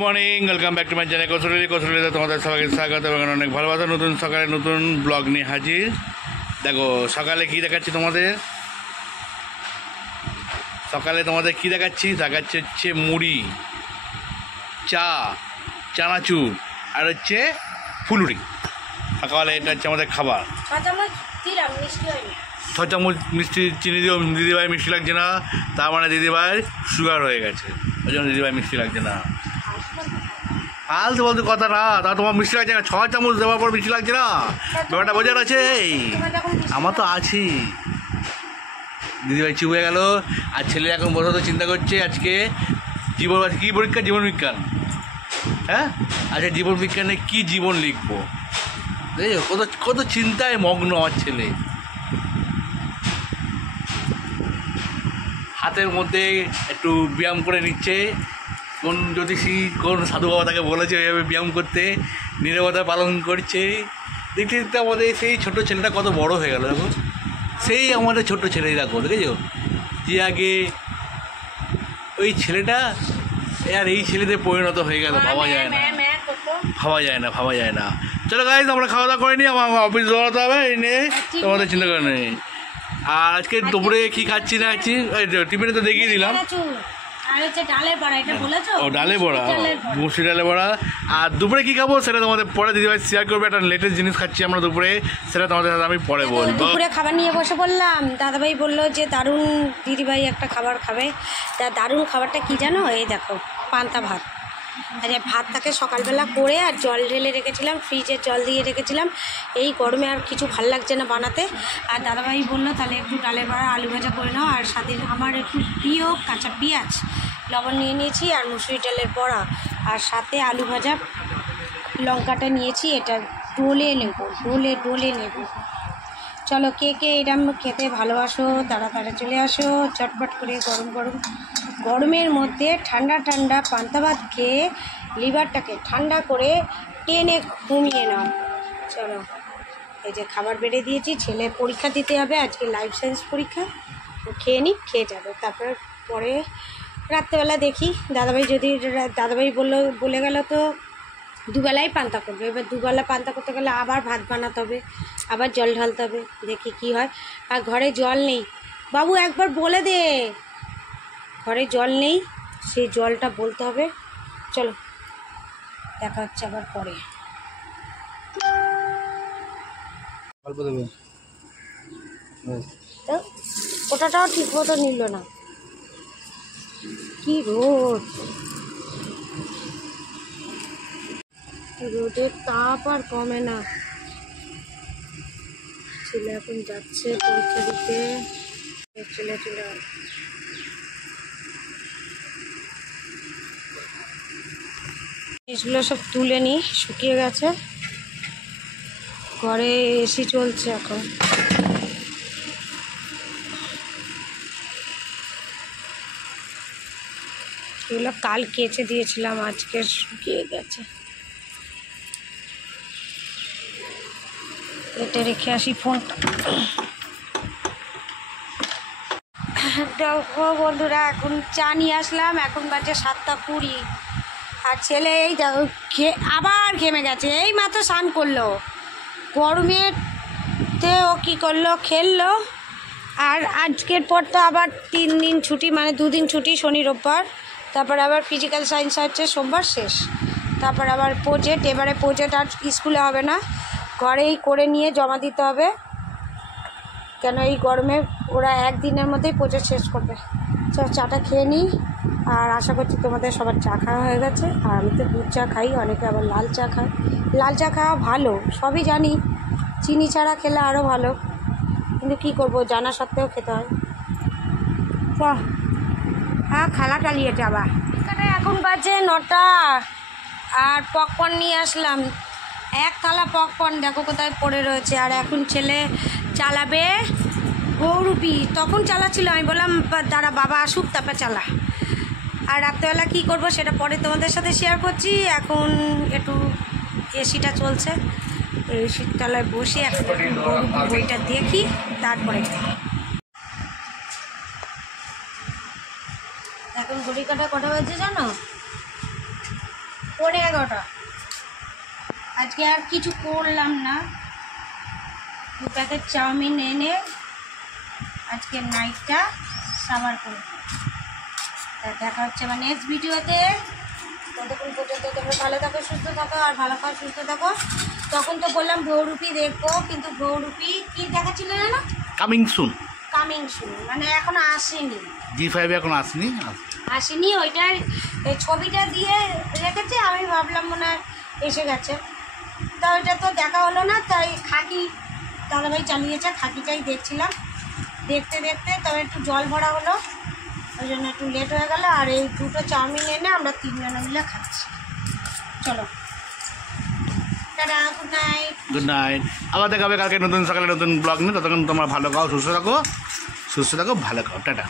Morning, welcome back to my channel কৌশলীতে তোমাদের সবাইকে স্বাগত এবং অনেক ভালোবাসা। নতুন সকালে নতুন ব্লগ নিয়ে হাজির। দেখো সকালে কি দেখাচ্ছি তোমাদের, দেখাচ্ছি হচ্ছে মুড়ি, চা, চানাচুর আর হচ্ছে ফুলুরি। সকালে এটা হচ্ছে আমাদের খাবার। 6 চামচ মিষ্টি চিনি দিও। দিদিভাই মিষ্টি লাগছে না, তার মানে দিদিভাইয়ের সুগার হয়ে গেছে, ওই জন্য দিদিভাই মিষ্টি লাগছে না। আলতু বলতে কথা না, তা তোমার মিষ্টি লাগছে না। 6 চামচ দেওয়ার পর মিষ্টি লাগছে না, ব্যাপারটা বোঝার আছে। আমার তো আছি। দিদিভাই চুপ হয়ে গেল। আর ছেলে এখন বসে তো চিন্তা করছে আজকে কী পরীক্ষা, জীবন বিজ্ঞান। হ্যাঁ, আচ্ছা জীবন বিজ্ঞানে কী জীবন লিখবো, বুঝেছো? কত চিন্তায় মগ্ন আমার ছেলে। হাতের মধ্যে একটু ব্যায়াম করে নিচ্ছে। কোন জ্যোতিষী, কোন সাধু বাবা তাকে বলেছে ওইভাবে ব্যায়াম করতে, নীরবতা পালন করছে। দেখতে দেখতে আমাদের সেই ছোটো ছেলেটা কত বড় হয়ে গেল। দেখো সেই আমাদের ছোট্ট ছেলেই দেখো, দেখেছো? যে আগে ওই ছেলেটা আর এই ছেলেদের পরিণত হয়ে গেল, ভাবা যায় না। চলো গাইজ, আমরা খাওয়া দাওয়া করিনি, আমার অফিস দৌড়াতে হবে, এই নিয়ে তোমাদের চিন্তা করে নেই। আর আজকে দুপুরে কি খাচ্ছি না খাচ্ছি, টিফিনে তো দেখিয়ে দিলাম। ডালের বড়া, মুসুরি ডালের বড়া। আর দুপুরে কি খাবো সেটা তোমাদের পরে দিদিভাই শেয়ার করবে। একটা লেটেস্ট জিনিস খাচ্ছি আমরা দুপুরে, সেটা তোমাদের সাথে আমি পরে বলবো। দুপুরে খাবার নিয়ে বসে পড়লাম। দাদাভাই বললো যে দারুণ দিদিভাই একটা খাবার খাবে। তা দারুণ খাবারটা কি জানো? এই দেখো, পান্তা ভাত। আচ্ছা, ভাতটাকে সকালবেলা করে আর জল ঢেলে রেখেছিলাম, ফ্রিজে জল দিয়ে রেখেছিলাম। এই গরমে আর কিছু ভাল লাগছে না বানাতে। আর দাদাভাই বললো তাহলে একটু ডালের বড়া আলু ভাজা করে নাও, আর সাথে আমার একটু প্রিয় কাঁচা পেঁয়াজ লবণ নিয়ে নিয়েছি, আর মুসুরি ডালের বড়া, আর সাথে আলু ভাজা লঙ্কাটা নিয়েছি। এটা ডোলে নেব। চলো, কে কে এরম খেতে ভালোবাসো তাড়াতাড়ি চলে আসো। চটপট করে গরমের মধ্যে ঠান্ডা ঠান্ডা পান্তা ভাত খেয়ে লিভারটাকে ঠান্ডা করে টেনে ঘুমিয়ে নাও। চলো, এই যে খাবার বেড়ে দিয়েছি। ছেলে পরীক্ষা দিতে হবে আজকে, লাইফ সায়েন্স পরীক্ষা। খেয়ে যাবে। তারপর পরে রাত্রেবেলা দেখি, দাদাভাই বলে গেল তো দুবেলাই পান্তা করবে। এবার দুবেলা পান্তা করতে গেলে আবার ভাত বানাতে হবে, আবার জল ঢালতে হবে। দেখি কি হয়। আর ঘরে জল নেই, বাবু একবার বলে দে, ঘরে জল নেই, সেই জলটা বলতে হবে। চলো, দেখা হচ্ছে আবার পরে। ওটাটাও ঠিক মতো নিল না। কি রোদের তাপ আর কমে না। ছেলে এখন যাচ্ছে পরীক্ষা দিতে। চলে জিনিসগুলো সব তুলে নি, শুকিয়ে গেছে। ঘরে এসি চলছে এখন। এগুলো কাল কেচে দিয়েছিলাম, আজকে শুকিয়ে গেছে। এটা রেখে আসি ফোনটা। দেখো বন্ধুরা, এখন চা নিয়ে আসলাম, এখন বাজে 7:20। আর ছেলে এই আবার ঘেমে গেছে, এই মাত্র স্নান করলো। গরমেতে ও কী করলো, খেললো। আর আজকের পর তো আবার 3 দিন ছুটি, মানে 2 দিন ছুটি, শনি রোববার। তারপর আবার ফিজিক্যাল সায়েন্স হচ্ছে সোমবার শেষ। তারপর আবার প্রজেক্ট। এবারে প্রজেক্ট আর স্কুলে হবে না, ঘরেই করে নিয়ে জমা দিতে হবে, কেন এই গরমে ওরা 1 দিনের মধ্যেই প্রজেক্ট শেষ করবে। চল চাটা খেয়ে নিই। আর আশা করছি তোমাদের সবার চা খাওয়া হয়ে গেছে। আর আমি তো দুধ চা খাই, অনেকে আবার লাল চা খায়। লাল চা খাওয়া ভালো, সবই জানি, চিনি ছাড়া খেলে আরও ভালো, কিন্তু কী করবো, জানা সত্ত্বেও খেতে হয়। হ্যাঁ, খেলা চালিয়েছে আবার। এখন বাজে 9টা। আর পপকর্ন নিয়ে আসলাম, 1 থালা পপকর্ন দেখো কোথায় পড়ে রয়েছে। আর এখন ছেলে চালাবে গৌরুপি, তখন চালাচ্ছিল, আমি বললাম দাঁড়া বাবা আসুক তারপর চালা। আর রাত্রেবেলা কী করবো সেটা পরে তোমাদের সাথে শেয়ার করছি। এখন একটু এসিটা চলছে, এসির তলায় বসে এখন গৌরুপি বইটা দেখি, তারপরে এখন ঘড়ি কাটা কটা বাজে জানো? 11:30। আজকে আর কিছু করলাম না, 2 প্যাকেট চাউমিন এনে আজকে নাইটটা সাবার করে দিই। তা দেখা হচ্ছে আমার নেক্সট ভিডিওতে। ততক্ষণ পর্যন্ত তোমরা ভালো থাকো, সুস্থ থাকো, আর ভালো খাও, সুস্থ থাকো। তখন তো বললাম বহুরূপী দেখবো, কিন্তু বহুরূপী কি দেখাচ্ছিল না, কামিং সুন। কামিং সুন মানে এখনো আসেনি, জি5 এখন আসেনি। আসেনি। ওইটার এই ছবিটা দিয়ে রেখেছে, আমি ভাবলাম মনে হয় এসে গেছে। তা ওইটা তো দেখা হলো না, তাই খাকি দাদাভাই চালিয়েছে, খাকিটাই দেখছিলাম। দেখতে দেখতে তবে একটু জল ভরা হলো, ওই জন্য একটু লেট হয়ে গেল। আর এই 2টো চাউমিন এনে আমরা 3 জনে মিলে খাচ্ছি। চলো, tata, good night. Good night. আবার দেখা হবে কালকে নতুন সকালে নতুন ব্লগ নিয়ে। ততক্ষণ তোমরা ভালো খাও, সুস্থ থাকো, ভালো খাও। টাটা।